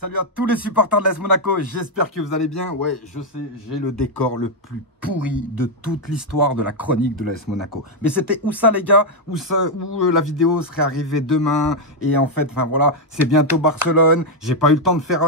Salut à tous les supporters de l'AS Monaco, j'espère que vous allez bien. Ouais, je sais, j'ai le décor le plus pourri de toute l'histoire de la chronique de l'AS Monaco. Mais c'était où ça les gars? Où la vidéo serait arrivée demain? Et en fait, enfin voilà, c'est bientôt Barcelone. J'ai pas eu le temps de faire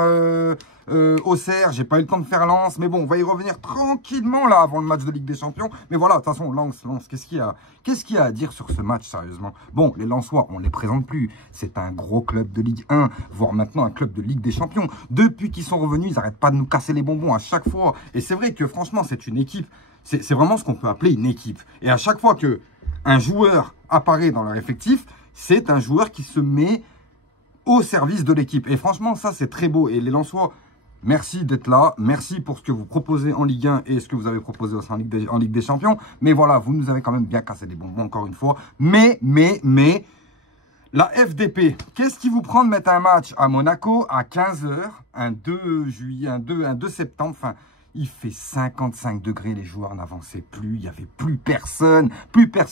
Auxerre, j'ai pas eu le temps de faire Lens. Mais bon, on va y revenir tranquillement là avant le match de Ligue des Champions. Mais voilà, de toute façon, Lens, qu'est-ce qu'il y a à dire sur ce match sérieusement? Bon, les Lensois, on les présente plus. C'est un gros club de Ligue 1, voire maintenant un club de Ligue des Champions. Depuis qu'ils sont revenus, ils n'arrêtent pas de nous casser les bonbons à chaque fois. Et c'est vrai que franchement, c'est une équipe. C'est vraiment ce qu'on peut appeler une équipe. Et à chaque fois qu'un joueur apparaît dans leur effectif, c'est un joueur qui se met au service de l'équipe. Et franchement, ça, c'est très beau. Et les Lensois, merci d'être là. Merci pour ce que vous proposez en Ligue 1 et ce que vous avez proposé aussi en Ligue des Champions. Mais voilà, vous nous avez quand même bien cassé les bonbons, encore une fois. Mais, la FDP, qu'est-ce qui vous prend de mettre un match à Monaco à 15 h, un 2 juillet, un 2 septembre, enfin, il fait 55 degrés, les joueurs n'avançaient plus, il n'y avait plus personne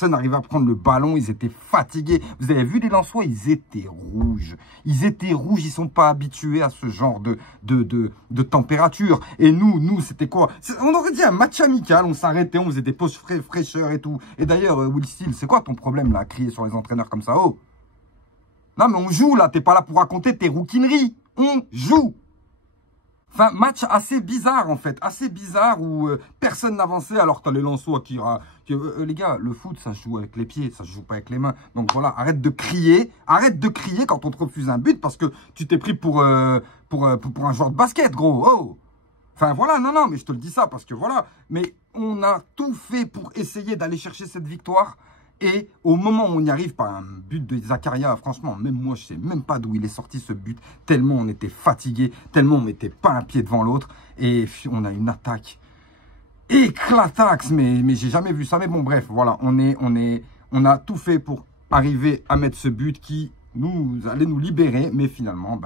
n'arrivait à prendre le ballon, ils étaient fatigués. Vous avez vu les Lensois, ils étaient rouges, ils sont pas habitués à ce genre de température. Et nous, c'était quoi? On aurait dit un match amical, on s'arrêtait, on faisait des pauses fraîcheur et tout. Et d'ailleurs, Will Steele, c'est quoi ton problème là, à crier sur les entraîneurs comme ça? Oh! Non mais on joue là, t'es pas là pour raconter tes rouquineries, on joue. Enfin, match assez bizarre en fait, assez bizarre où personne n'avançait alors que t'as les Lensois qui les gars, le foot ça se joue avec les pieds, ça se joue pas avec les mains. Donc voilà, arrête de crier quand on te refuse un but parce que tu t'es pris pour un joueur de basket gros. Oh. Enfin voilà, non, mais je te le dis ça parce que voilà, mais on a tout fait pour essayer d'aller chercher cette victoire. Et au moment où on y arrive par un but de Zakaria, franchement, même moi, je ne sais même pas d'où il est sorti ce but. Tellement on était fatigué, tellement on mettait pas un pied devant l'autre. Et on a une attaque éclataxe, mais j'ai jamais vu ça. Mais bon, bref, voilà, on a tout fait pour arriver à mettre ce but qui allait nous libérer. Mais finalement,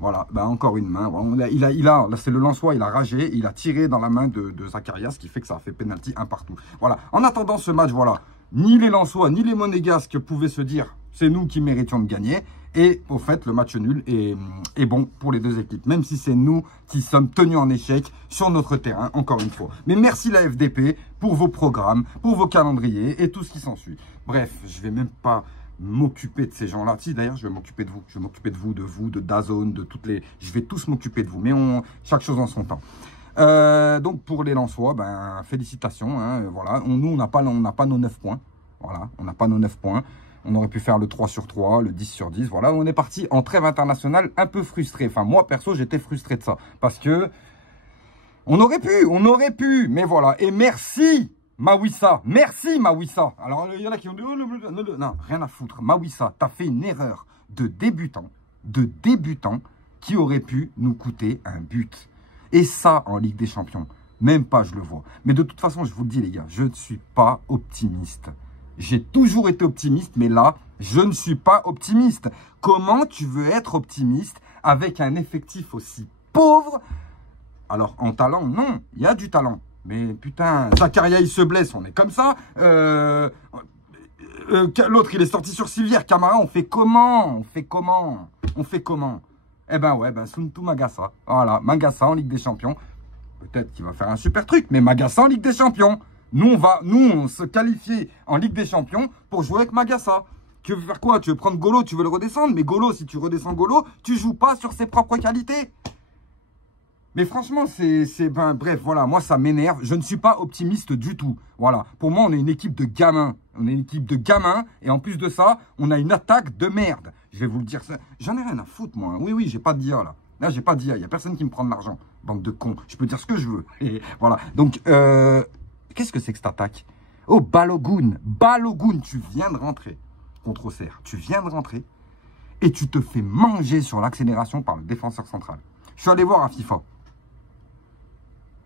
voilà, encore une main. Là, c'est le Lensois, il a ragé, il a tiré dans la main de Zakaria, ce qui fait que ça a fait penalty un partout. Voilà, en attendant ce match, voilà. Ni les Lensois, ni les Monégasques pouvaient se dire c'est nous qui méritions de gagner. Et au fait, le match nul est bon pour les deux équipes. Même si c'est nous qui sommes tenus en échec sur notre terrain, encore une fois. Mais merci la FDP pour vos programmes, pour vos calendriers et tout ce qui s'ensuit. Bref, je vais même pas m'occuper de ces gens-là. Si, d'ailleurs, je vais m'occuper de vous. Je vais m'occuper de vous, de DAZN, de toutes les... Je vais tous m'occuper de vous. Mais chaque chose en son temps. Donc pour les Lensois, félicitations. Hein, voilà. Nous, on n'a pas nos 9 points. Voilà, on n'a pas nos 9 points. On aurait pu faire le 3 sur 3, le 10 sur 10. Voilà, on est parti en trêve internationale un peu frustré. Enfin, moi, perso, j'étais frustré de ça. Parce que on aurait pu. Mais voilà. Et merci, Mawissa. Merci, Mawissa. Alors, il y en a qui ont dit, non, rien à foutre. Mawissa, t'as fait une erreur de débutant qui aurait pu nous coûter un but. Et ça, en Ligue des Champions, même pas je le vois. Mais de toute façon, je vous le dis les gars, je ne suis pas optimiste. J'ai toujours été optimiste, mais là, je ne suis pas optimiste. Comment tu veux être optimiste avec un effectif aussi pauvre? Alors, en talent, non, il y a du talent. Mais putain, Zakaria, il se blesse, on est comme ça. L'autre, il est sorti sur civière. Camara, on fait comment? Eh ben ouais, Suntu Magassa. Voilà, Magassa en Ligue des Champions. Peut-être qu'il va faire un super truc, mais Magassa en Ligue des Champions. Nous, on se qualifie en Ligue des Champions pour jouer avec Magassa. Tu veux faire quoi? Tu veux prendre Golo, tu veux le redescendre? Mais Golo, si tu redescends Golo, tu joues pas sur ses propres qualités. Mais franchement, bref, voilà, moi, ça m'énerve. Je ne suis pas optimiste du tout. Voilà, pour moi, on est une équipe de gamins. Et en plus de ça, on a une attaque de merde. Je vais vous le dire, j'en ai rien à foutre, moi. Oui, j'ai pas de dia, là. Là, j'ai pas de dia. Il n'y a personne qui me prend de l'argent. Bande de cons. Je peux dire ce que je veux. Et voilà. Donc, qu'est-ce que c'est que cette attaque? Oh, Balogun, tu viens de rentrer contre Auxerre. Tu viens de rentrer et tu te fais manger sur l'accélération par le défenseur central. Je suis allé voir à FIFA.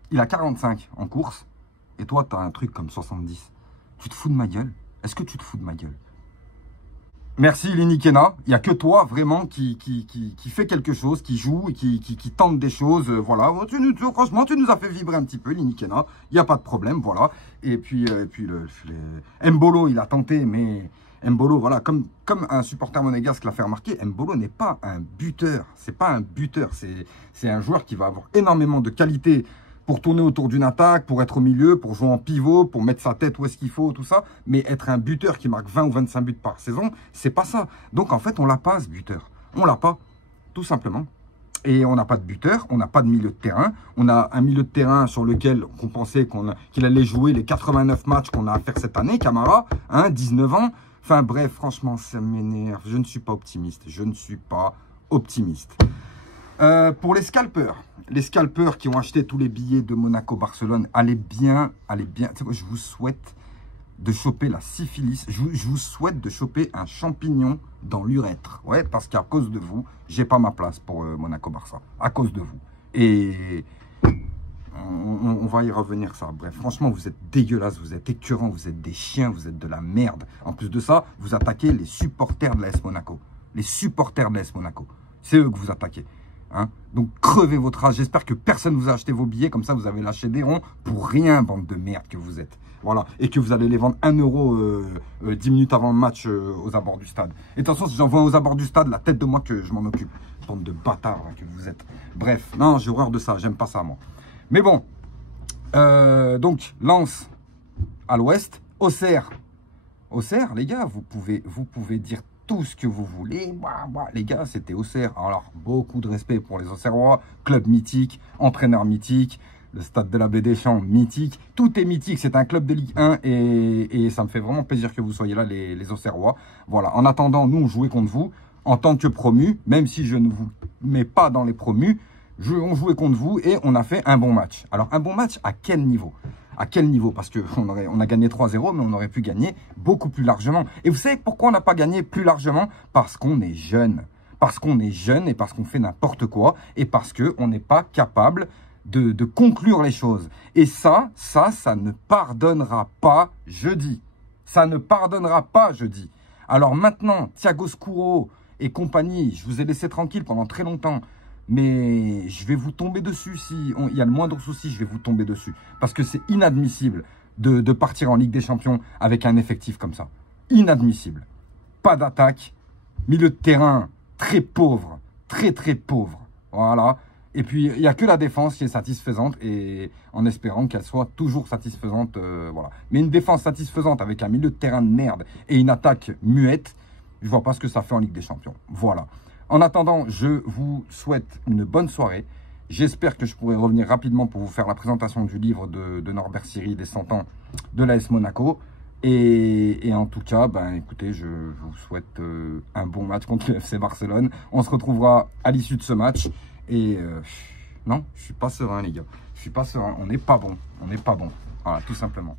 Il a 45 en course et toi, tu as un truc comme 70. Tu te fous de ma gueule? Est-ce que tu te fous de ma gueule? Merci Linikena, il n'y a que toi vraiment qui fait quelque chose, qui joue et qui tente des choses, voilà. Franchement, tu nous as fait vibrer un petit peu Linikena, il n'y a pas de problème, voilà. Et puis Mbolo, il a tenté, mais Mbolo, voilà, comme un supporter monégasque l'a fait remarquer, Mbolo n'est pas un buteur. C'est pas un buteur, c'est un joueur qui va avoir énormément de qualité pour tourner autour d'une attaque, pour être au milieu, pour jouer en pivot, pour mettre sa tête où est-ce qu'il faut, tout ça. Mais être un buteur qui marque 20 ou 25 buts par saison, c'est pas ça. Donc en fait, on l'a pas, ce buteur. On l'a pas, tout simplement. Et on n'a pas de buteur, on n'a pas de milieu de terrain. On a un milieu de terrain sur lequel on pensait qu'il allait jouer les 89 matchs qu'on a à faire cette année, Camara, 19 ans. Enfin bref, franchement, ça m'énerve. Je ne suis pas optimiste. Je ne suis pas optimiste. Pour les scalpers qui ont acheté tous les billets de Monaco-Barcelone, allez bien. Je vous souhaite de choper la syphilis. Je vous souhaite de choper un champignon dans l'urètre. Ouais, parce qu'à cause de vous, j'ai pas ma place pour Monaco-Barça. À cause de vous. Et on va y revenir, ça. Bref, franchement, vous êtes dégueulasses, vous êtes écœurants, vous êtes des chiens, vous êtes de la merde. En plus de ça, vous attaquez les supporters de l'AS Monaco. Les supporters de l'AS Monaco. C'est eux que vous attaquez. Hein? Donc crevez votre rage. J'espère que personne ne vous a acheté vos billets. Comme ça, vous avez lâché des ronds pour rien, bande de merde que vous êtes. Voilà. Et que vous allez les vendre 1 € 10 minutes avant le match aux abords du stade. Et attention, si j'en vois aux abords du stade, la tête de moi que je m'en occupe. Bande de bâtards que vous êtes. Bref, non, j'ai horreur de ça. J'aime pas ça, moi. Mais bon. Donc, Lens à l'ouest. Auxerre, les gars, vous pouvez dire tout ce que vous voulez. Les gars, c'était Auxerre. Alors, beaucoup de respect pour les Auxerrois. Club mythique, entraîneur mythique, le stade de la Baie des Champs mythique. Tout est mythique. C'est un club de Ligue 1 et ça me fait vraiment plaisir que vous soyez là, les Auxerrois. Voilà. En attendant, nous, on jouait contre vous en tant que promus, même si je ne vous mets pas dans les promus. On jouait contre vous et on a fait un bon match. Alors, un bon match à quel niveau ? À quel niveau? Parce qu'on a gagné 3-0, mais on aurait pu gagner beaucoup plus largement. Et vous savez pourquoi on n'a pas gagné plus largement? Parce qu'on est jeune. Parce qu'on est jeune et parce qu'on fait n'importe quoi. Et parce qu'on n'est pas capable de conclure les choses. Et ça ne pardonnera pas jeudi. Ça ne pardonnera pas jeudi. Alors maintenant, Thiago Scuro et compagnie, je vous ai laissé tranquille pendant très longtemps. Mais je vais vous tomber dessus. Si il y a le moindre souci, je vais vous tomber dessus. Parce que c'est inadmissible de partir en Ligue des Champions avec un effectif comme ça. Inadmissible. Pas d'attaque. Milieu de terrain très pauvre. Très pauvre. Voilà. Et puis, il n'y a que la défense qui est satisfaisante. Et en espérant qu'elle soit toujours satisfaisante. Voilà. Mais une défense satisfaisante avec un milieu de terrain de merde et une attaque muette, je ne vois pas ce que ça fait en Ligue des Champions. Voilà. En attendant, je vous souhaite une bonne soirée. J'espère que je pourrai revenir rapidement pour vous faire la présentation du livre de Norbert Siri, des 100 ans de l'AS Monaco. Et en tout cas, écoutez, je vous souhaite un bon match contre le FC Barcelone. On se retrouvera à l'issue de ce match. Et non, je suis pas serein, les gars. Je suis pas serein. On n'est pas bon. On n'est pas bon. Voilà, tout simplement.